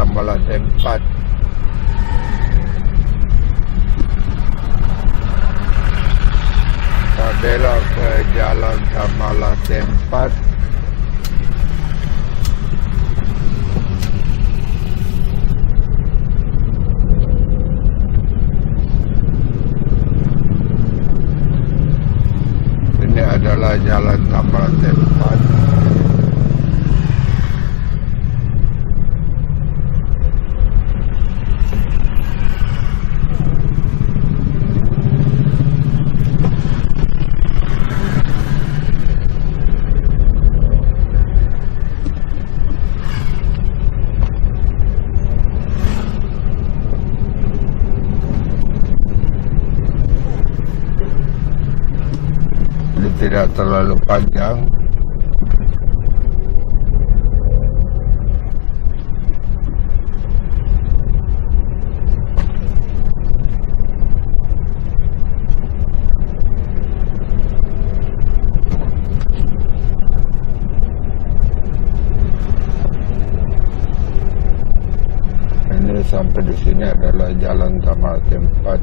Tamalate 4. Kita belok ke Jalan Tamalate 4. Ini adalah Jalan Tamalate 4. Tidak terlalu panjang. Ini sampai di sini adalah Jalan Tamalate 4.